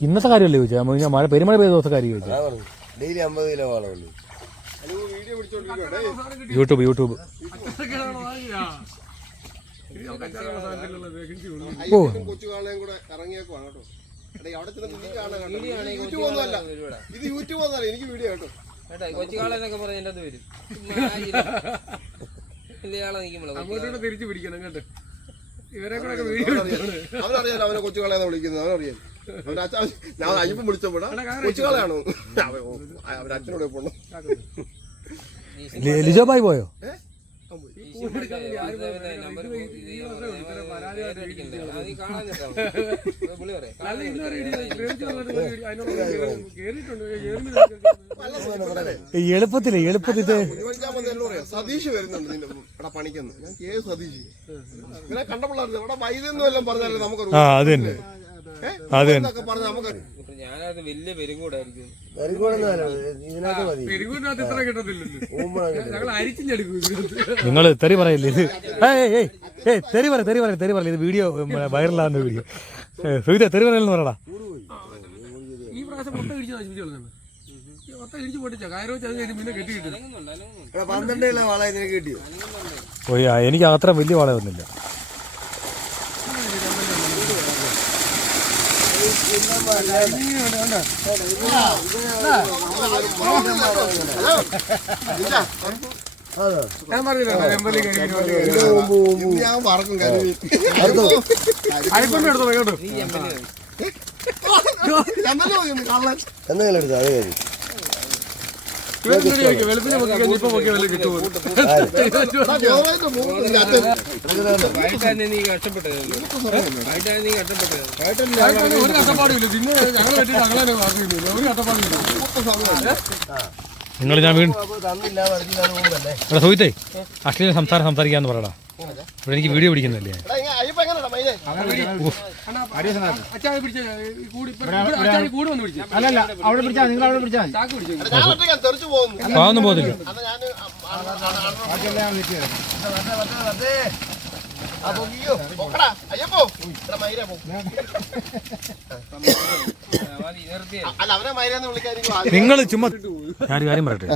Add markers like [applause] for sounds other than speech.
ഇന്നത്തെ കാര്യമല്ലേ ചോദിച്ചാൽ ഞാൻ മഴ പെരുമഴ പെയ്ത ദിവസത്തെ കാര്യം ചോദിച്ചാൽ ഡെയിലി അമ്പത് കിലോ യൂട്യൂബ് യൂട്യൂബ്. കൊച്ചുകാളെന്നൊക്കെ. ഇത് യൂട്യൂബ് എനിക്ക് വീഡിയോ കേട്ടോ കേട്ടോ കൊച്ചു കാളെന്നൊക്കെ പറഞ്ഞ എന്റെ അത് വരും തിരിച്ചു പിടിക്കണം കേട്ടോ. അവനറിയാലോ അവനെ കൊച്ചു കളയാന്ന് വിളിക്കുന്നത്. അവനറിയാം. അവന്റെ അച്ഛൻ ഞാൻ അയ്യപ്പം വിളിച്ചപ്പോഴാ കൊച്ചു കളയാണോ അവന്റെ അച്ഛനോട് പോണോ. പോയോ? നമ്പർ [laughs] പുള്ളി പറയാം. ഈ എളുപ്പത്തിൽ എളുപ്പത്തിൽ സതീഷ് വരുന്നുണ്ട് നിന്റെ ഇവിടെ പണിക്കുന്നു. ഞാൻ ഏത് സതീഷ്. ഇവിടെ വൈദ്യൊന്നും എല്ലാം പറഞ്ഞാലേ നമുക്ക് ആ അത് തന്നെ. അത് പറഞ്ഞ നമുക്ക് ഞാനത് വലിയ പെരുങ്ങൂടായിരിക്കും നിങ്ങൾ തെറി പറയല്ലേ ഇത്? ഏയ് ഏയ് ഏയ് തെറി പറ തെറി പറ തെറി പറയില്ല ഇത് വീഡിയോ വൈറലാകുന്ന വീഡിയോ. സുഹിത തെറി പറയലെന്ന് പറയടാ. ഈ പ്രാവശ്യം മുട്ട ഇടിച്ച് എനിക്ക് അത്ര വലിയ വാള ഒന്നുമില്ല ഞാൻ പറഞ്ഞില്ല എമ്പലി കഴിഞ്ഞു ഒരു പിന്നെ ഒരു നിങ്ങൾ ഞാൻ വീണ്ടും അശ്ലീല സംസാരം സംസാരിക്കാന്ന് പറയടാ. ഇവിടെ എനിക്ക് വീഡിയോ പിടിക്കുന്നില്ലേ അല്ലല്ല അവിടെ പിടിച്ചാൽ നിങ്ങൾ അവിടെ പിടിച്ചാൽ ചാക്ക് പിടിച്ചു ഞാൻ ഒറ്റയ്ക്ക് തെറിച്ചു പോകുന്നു അതൊന്നും പോകുന്നില്ല നിങ്ങൾ ചുമ്മാ ഞാൻ കാര്യം പറയട്ടെ